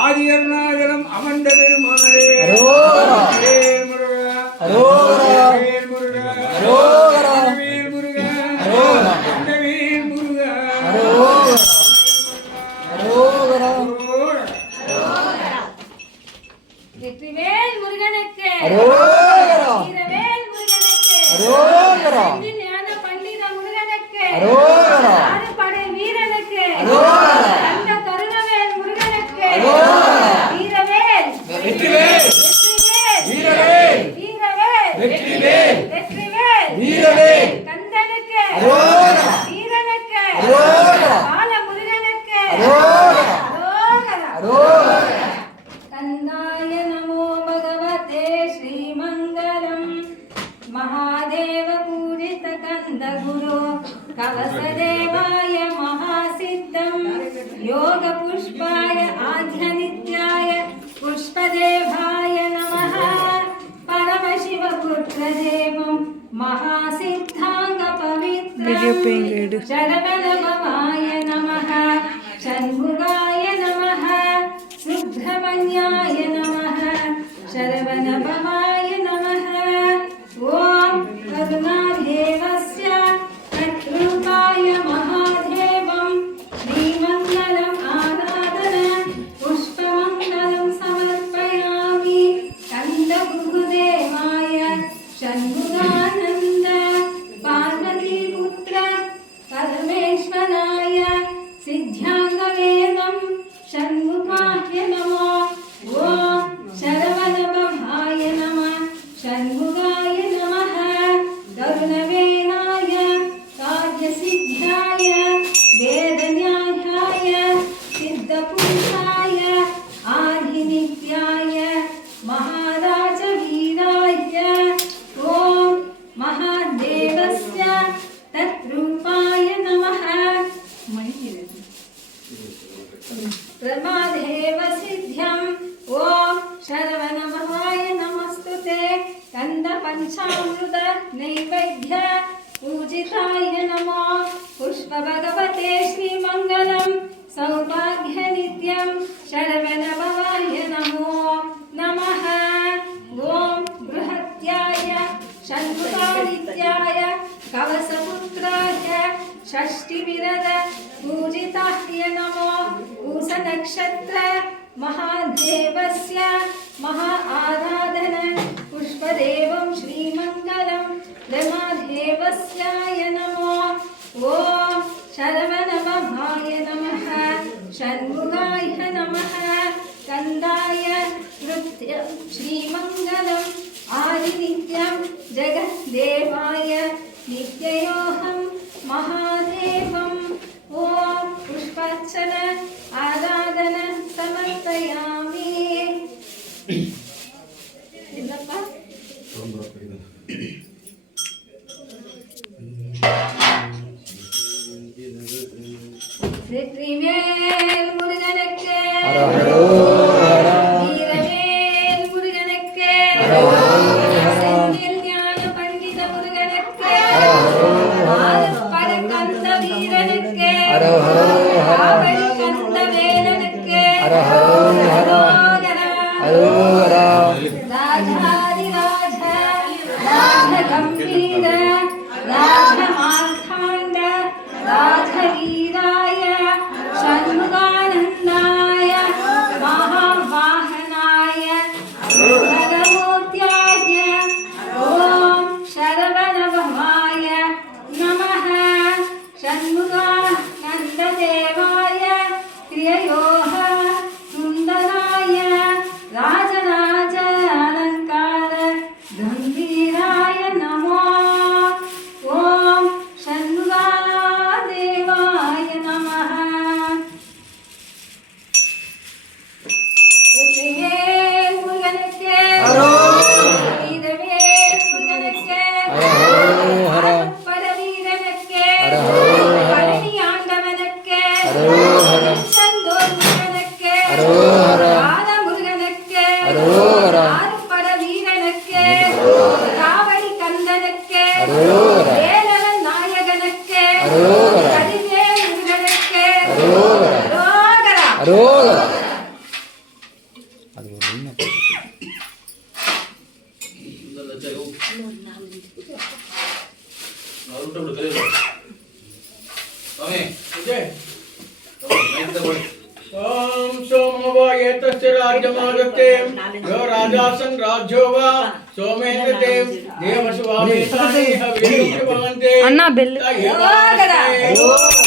ஆதியர்நாயகம் அமர்ந்த பெருமாளே வெற்றிவேல் முருகனுக்கு ஞான பண்டித முருகனுக்கு ஆறுபடை வீரனுக்கு அந்த கருணவேல் முருகனுக்கு வீரவேல் வெற்றிவேல் வீரவேல் வீரவேல் வெற்றிவேல் வெற்றிவேல் வீரவேல் கந்தனுக்கு வீரனுக்கு பால முருகனுக்கு கந்தாய நமோ பகவதே ஸ்ரீமங்கலம் महादेव पूजित कंद गुरु कवसदेवाय महासिद्धं योग पुष्पाय आध्यानित्याय पुष्पदेवाय नमः परमशिव पुत्रदेवं महासिद्धांग पवित्र शरवणभवाय नमः षण्मुगाय नमः सुब्रह्मण्याय नमः शरवणभवाय नमः ओम करुणादेवस्य तद्रूपाय महादेवं श्रीमङ्गलम् आराधन पुष्पमङ्गलं समर्पयामि कन्दगुरुदेवाय षण्मुगानन्द पार्वतीपुत्र परमेश्वराय सिद्ध्याङ्गवेदं षण्मुखाय नमो ओम शरवणभवाय नमः षण्मुगाय नमः करुणवेणाय कार्यसिद्ध्याय वेदन्यायाय सिद्धपुरुषाय आदिनित्याय महाराजवीराय ॐ महादेवस्य तद्रूपाय नमः प्रमादेव सिद्ध्यम् ॐ शरवणभवाय नमस्तुते कंद पंचामृत नैवेद्य पूजिताय नमो पुष्प भगवते श्रीमंगलम सौभाग्य नित्यं शरवणभवाय नमो नमः ओम बृहत्याय षण्मुखादित्याय कवसपुत्राय षष्टिविरद पूजिताय नमो पूष नक्षत्र महादेवस्य महा आराधन पुष्पदेवं श्रीमङ्गलं ब्रह्मदेवस्याय नमो ॐ शरवणभवाय नमः षण्मुखाय नमः कंदाय नृत्यं श्रीमङ्गलम् आदिनित्यं जगद्देवाय नित्ययोऽहं महादेवं ॐ पुष्पार्चन आराधन समर्पयामि வெற்றிவேல் முருகனுக்கு வீரவேல் முருகனுக்கு செந்தில் ஞான பண்டித முருகனுக்கு பரகந்த வீரனுக்கு ஆவடி கந்த வேலனுக்கு ராஜாதிராஜ ராஜ கம்பீர ராஜ ओम सोमो एतस्य राज्यमागते यो राजासन् राज्यो वा सोमेन देव देवसुवामेतानि हविष्यवन्ते अन्ना बेल्ल तयेवास्ते